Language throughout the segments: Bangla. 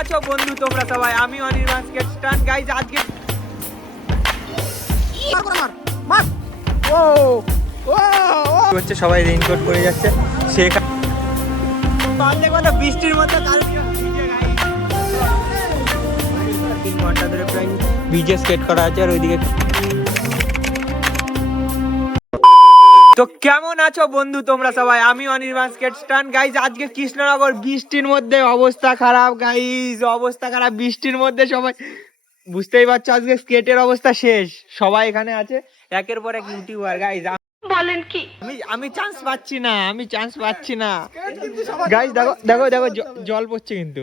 আছো বন্ধু তোমরা সবাই? আমি অনির্বাণ স্কেট স্টান গাইজ। আজকে হচ্ছে সবাই রেইনকোট পরে যাচ্ছে, সেখানে বৃষ্টির মধ্যে 3 ঘন্টা ধরে প্রায় ভিজে স্কেট করা আছে। আর ওইদিকে তো কেমন আছো বন্ধু তোমরা সবাই? আমি অনির্বাণ স্কেট স্টান গাইজ। আজকে কৃষ্ণনগর বৃষ্টির মধ্যে অবস্থা খারাপ গাইজ, অবস্থা খারাপ বৃষ্টির মধ্যে। সবাই বুঝতেই পারছো আজকে স্কেটের অবস্থা শেষ। সবাই এখানে আছে একের পর এক ইউটিউবার গাইজ। বলেন কি আমি চান্স পাচ্ছি না, গাইজ। দেখো জল পড়ছে, কিন্তু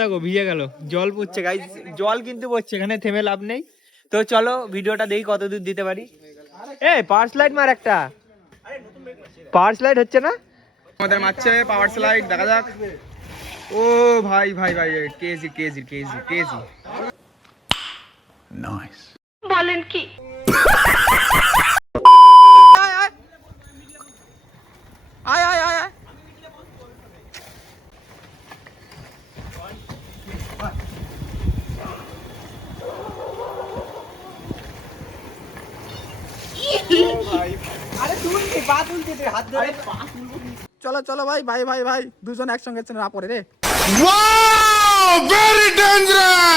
দেখো ভিজে গেল, জল পড়ছে গাইজ, জল কিন্তু পড়ছে, এখানে থেমে লাভ নেই। তো চলো ভিডিওটা দেখি কত দূর দিতে পারি। পাওয়ার স্লাইড মার, একটা পাওয়ার স্লাইড হচ্ছে না আমাদের মারছে পাওয়ার স্লাইড, দেখা যাক। ও ভাই ভাই ভাই, KG KG KG KG nice. বলেন কি আয় আয় আয় আয়। চলো চলো ভাই ভাই ভাই ভাই, দুজন একসঙ্গে না পড়ে রে। Very dangerous.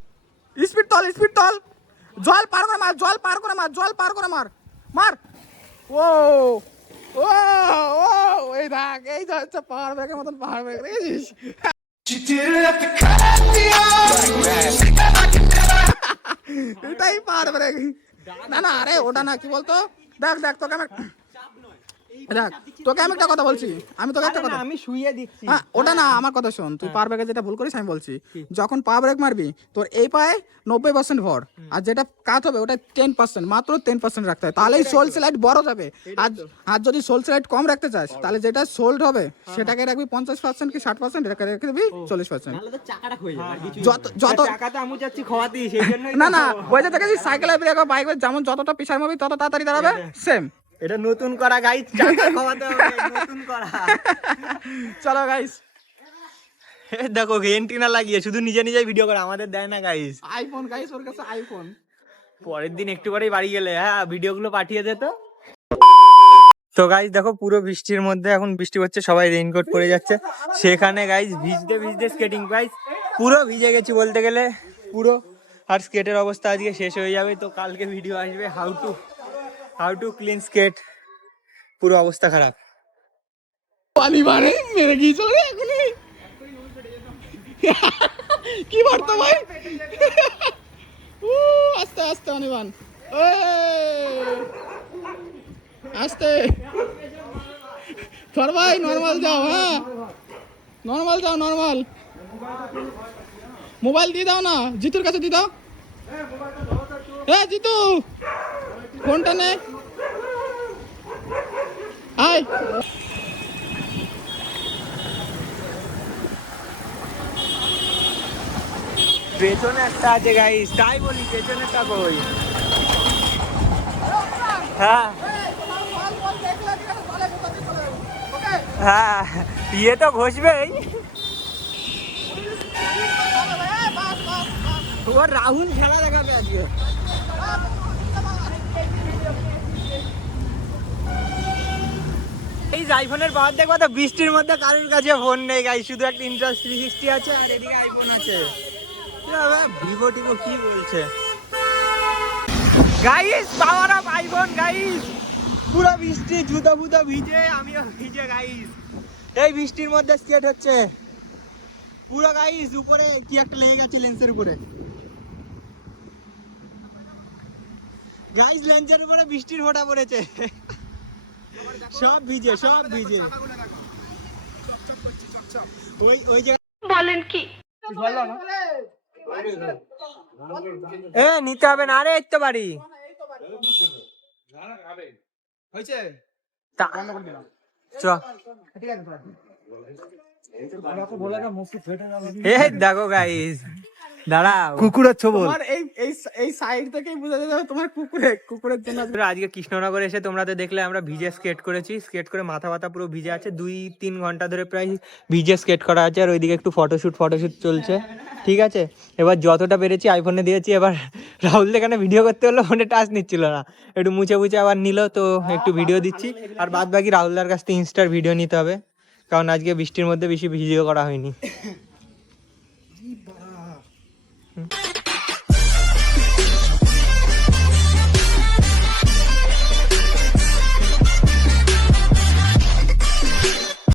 স্পিড তল, জল পার করে মার, জল পার করে মার মার। ও ও ও, এই দেখ, এই তো হচ্ছে পাহাড় ব্রেকের মতন, পাহাড় ব্রেক দেখেছিস? এটাই পাহাড় ব্রেক। না আরে ওটা না, কি বলতো, দেখ তোকে আমি একটা কথা বলছি, আমি শুইয়ে দিচ্ছি। হ্যাঁ ওটা না, আমার কথা শোন, তুই পাওয়ার ব্রেকে যেটা ভুল করিস আমি বলছি। যখন পাওয়ার ব্রেক মারবি, তোর এই পায়ে 90% ভর, আর যেটা কাত হবে ওটা 10%, মাত্র 10% রাখতে হয়, তাহলেই সোল স্লাইড বড় যাবে। আর যদি সোল স্লাইড কম রাখতে চাস, তাহলে যেটা সোল্ড হবে সেটাকে রাখবি 50% কি 60%, এটাকে রেখে দিবি 40%। যত না ওই যে দেখেছিস সাইকেলের ব্রেক বা বাইক যেমন যতটা পিছায় মারবি তত তাড়াতাড়ি দাঁড়াবে, সেম। এটা নতুন করা গাইস, চাকা খাওয়াতে হবে, নতুন করা। চলো গাইস, দেখো এন্টিনা লাগিয়ে শুধু নিজে ভিডিও করে, আমাদের দেয় না গাইস। আইফোন গাইস, ওর কাছে আইফোন। পরের দিন একটু পরেই বাড়ি গেলে ভিডিওগুলো পাঠিয়ে দে তো। তো গাইস দেখো পুরো বৃষ্টির মধ্যে, এখন বৃষ্টি হচ্ছে, সবাই রেইনকোট পরে যাচ্ছে, সেখানে গাইস ভিজতে স্কেটিং গাইস পুরো ভিজে গেছি বলতে গেলে পুরো। আর স্কেটের অবস্থা আজকে শেষ হয়ে যাবে, তো কালকে ভিডিও আসবে হাউ টু ক্লিন স্কেট। পুরো অবস্থা খারাপ। পানি মারে মেরে গিয়েছিল রে এখনই। কি মারতো ভাই? আস্তে আস্তে অনিবান, আস্তে ধর ভাই, নর্মাল যাও। হ্যাঁ নর্মাল যাও, নর্মাল। মোবাইল দিয়ে দাও না, জিতুর কাছে দিয়ে দাও। জিতু ফোনটা নে, আয়। পেছনে একটা আছে গাইস, তাই বলি পেছনেরটা কই? হ্যাঁ ইয়ে তো ঘষবেই। তোমার রাহুল খেলা দেখাবে আজকে। এই আইফোনের পাওয়ার দেখবা তো, বৃষ্টির মধ্যে কারোর কাছে ফোন নেই গাইস, শুধু একটা ইন্টারেস্ট 360 আছে, আর এদিকে আইফোন আছে। ভিভো টিভো কি বলছে guys, power of iPhone guys. পুরো বৃষ্টি, জুতো ফুতো ভিজে, আমিও ভিজে গাইস। এই বৃষ্টির মধ্যে স্কেট হচ্ছে পুরো গাইস। উপরে কি একটা লেগে গেছে লেন্সের উপরে গাইস, লেন্সের উপরে বৃষ্টির ফোঁটা পড়েছে, সব ভিজে। ওই যে বলেন কি নিতে হবে না, আরে একটু বাড়ি দেখো গাইস, দাঁড়াও, কুকুরের ছবল। এই সাইড থেকেই বোঝা যাবে তোমার কুকুরের জন্য। আজকে কৃষ্ণনগর এসে তোমরা তো দেখলে আমরা ভিজে স্কেট করেছি, স্কেট করে মাথা পুরো ভিজে আছে। 2-3 ঘন্টা ধরে প্রায় ভিজে স্কেট করা আছে। আর ওইদিকে একটু ফটোশুট চলছে। ঠিক আছে, এবার যতটা পেরেছি আইফোনে দিয়েছি। এবার রাহুল এখানে ভিডিও করতে হলো, ফোনে টাচ নিচ্ছিল না, একটু মুছে মুছে আবার নিল, তো একটু ভিডিও দিচ্ছি। আর বাদ বাকি রাহুলদার কাছ থেকে ইনস্টার ভিডিও নিতে হবে, কারণ আজকে বৃষ্টির মধ্যে বেশি ভিডিও করা হয়নি।